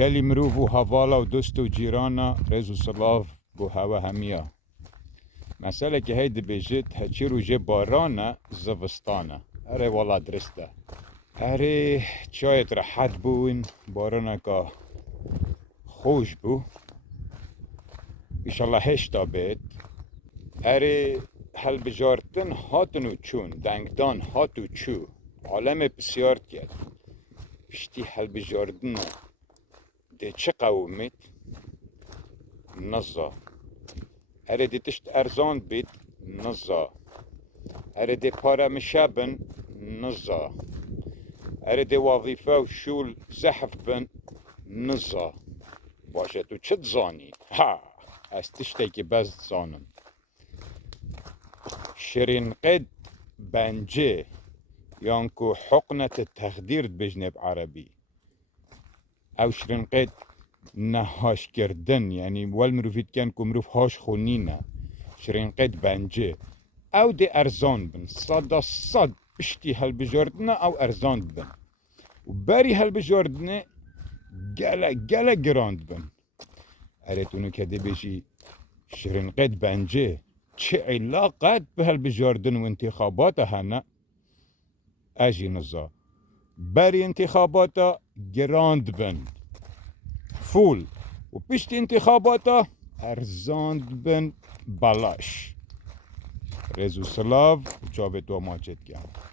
گلی مروف و حوالا و دوست و جیرانا رز و صلاف بو هوا همیا مسئله که هید بیجید هچی رو جه بارانه زوستانه اره والا درسته اره چایت راحت بوین بارانه که خوش بو ایشالله هشتا بید اره هل بجارتن هاتنو چون دنگدان هاتو چو عالم بسیار کرد پشتی هل بجاردن ده چه قومت نزا اره ده تشت ارزان بید نزا اره ده پاره مشابن نزا اره ده وظیفه و شول زحف بن نزا باشه تو چه زانی ها از تشتی که بس زانم شرين قد بنجي يانكو حقنة التخدير بجنب عربي او شرين قد نهاش كردن يعني والمروفيد كان كمروف هاش خونينا شرين قد بنجي او دي ارزان بن صد بشتي هل بجاردنا او ارزان بن وباري هل بجاردنا جالا جراند بن اريتونو كده بيجي شرين قد بنجي چه علاقت به هالبجاردن و انتخاباتها نه اجی نزا بری انتخاباتا گراند بن فول و پشت انتخاباتا ارزاند بن بلاش رزو سلاو و چاوه تو ماجد گم